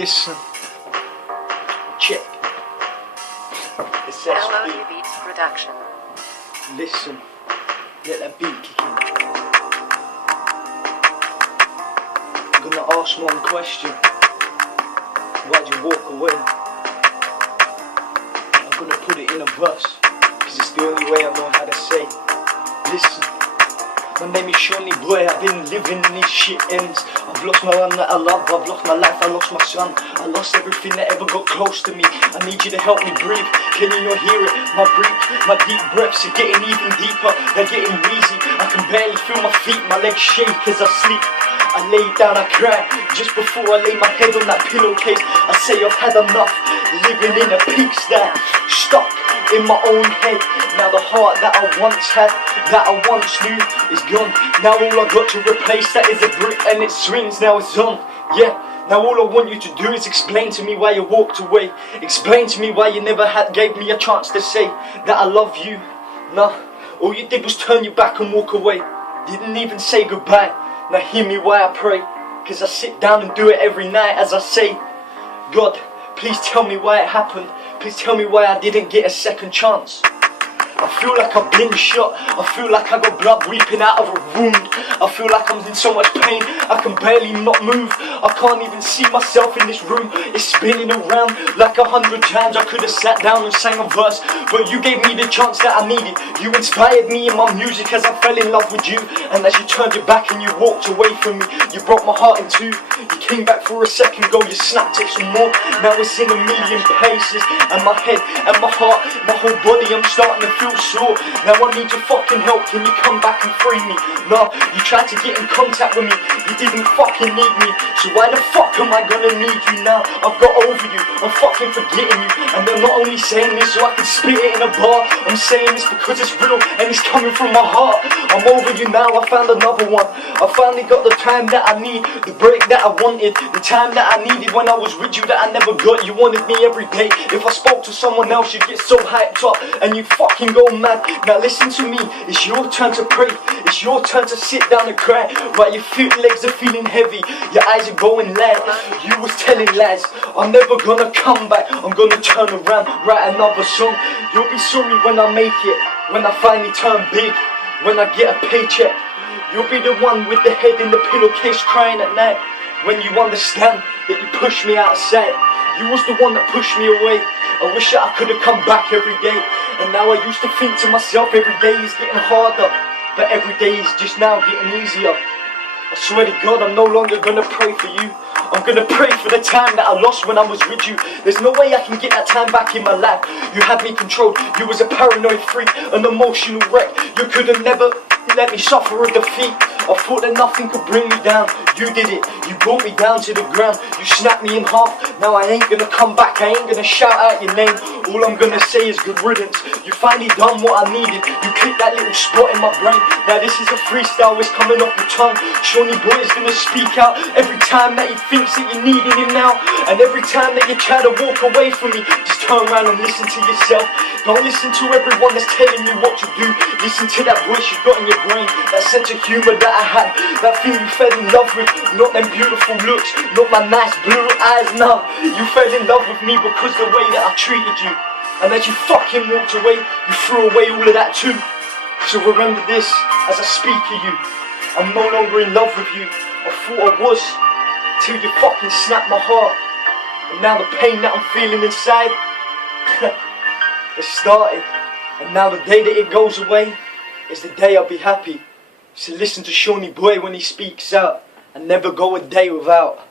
Listen. Check. It's LOU Beats Production. Listen. Let that beat kick in. I'm gonna ask one question. Why'd you walk away? I'm gonna put it in a verse, cause it's the only way I know how to say. Listen. My name is Shawnee Boy, I've been living in these shit ends. I've lost my one that I love, I've lost my life, I lost my son. I lost everything that ever got close to me. I need you to help me breathe, can you not hear it? My breath, my deep breaths are getting even deeper, they're getting wheezy. I can barely feel my feet, my legs shake as I sleep. I lay down, I cry, just before I lay my head on that pillowcase. I say I've had enough, living in a pigsty, stuck in my own head. Now the heart that I once had, that I once knew, is gone. Now all I got to replace that is a brick and it swings, now it's on. Yeah, now all I want you to do is explain to me why you walked away. Explain to me why you never gave me a chance to say that I love you. Nah, all you did was turn your back and walk away. Didn't even say goodbye. Now hear me why I pray, cause I sit down and do it every night as I say, God, please tell me why it happened. Please tell me why I didn't get a second chance. I feel like I've been shot. I feel like I got blood weeping out of a wound. I feel like I'm in so much pain, I can barely not move. I can't even see myself in this room. It's spinning around like 100 times. I could have sat down and sang a verse, but you gave me the chance that I needed. You inspired me in my music as I fell in love with you. And as you turned your back and you walked away from me, you broke my heart in two. You came back for a second, go, you snapped it some more. Now it's in a million places, and my head and my heart, my whole body, I'm starting to feel sure. Now I need your fucking help, can you come back and free me? Nah, you tried to get in contact with me, you didn't fucking need me. So why the fuck am I gonna need you now? I've got over you, I'm fucking forgetting you. And I'm not only saying this so I can spit it in a bar, I'm saying this because it's real and it's coming from my heart. I'm over you now, I found another one. I finally got the time that I need, the break that I wanted, the time that I needed when I was with you that I never got. You wanted me every day. If I spoke to someone else, you'd get so hyped up and you fucking go mad. Now listen to me, it's your turn to pray. It's your turn to sit down and cry while your legs are feeling heavy, your eyes are going light. You was telling lies, I'm never gonna come back. I'm gonna turn around, write another song. You'll be sorry when I make it, when I finally turn big, when I get a paycheck. You'll be the one with the head in the pillowcase crying at night, when you understand that you pushed me outside. You was the one that pushed me away. I wish that I could have come back every day. And now I used to think to myself, every day is getting harder, but every day is just now getting easier. I swear to God, I'm no longer gonna pray for you. I'm gonna pray for the time that I lost when I was with you. There's no way I can get that time back in my life. You had me controlled, you was a paranoid freak, an emotional wreck. You could have never let me suffer a defeat. I thought that nothing could bring me down. You did it, you brought me down to the ground. You snapped me in half, now I ain't gonna come back. I ain't gonna shout out your name, all I'm gonna say is good riddance. You finally done what I needed, you clicked that little spot in my brain. Now this is a freestyle, it's coming off the tongue. Shawnee Boy is gonna speak out every time that he thinks that you're needing him now. And every time that you try to walk away from me, just turn around and listen to yourself. Don't listen to everyone that's telling you what to do. Listen to that voice you got in your brain, that sense of humour that I had, that thing you fell in love with. Not them beautiful looks, not my nice blue eyes, no. You fell in love with me because the way that I treated you. And as you fucking walked away, you threw away all of that too. So remember this as I speak to you, I'm no longer in love with you. I thought I was, till you fucking snapped my heart. And now the pain that I'm feeling inside, it started. And now the day that it goes away is the day I'll be happy. So listen to Shawnee Boy when he speaks out, and never go a day without.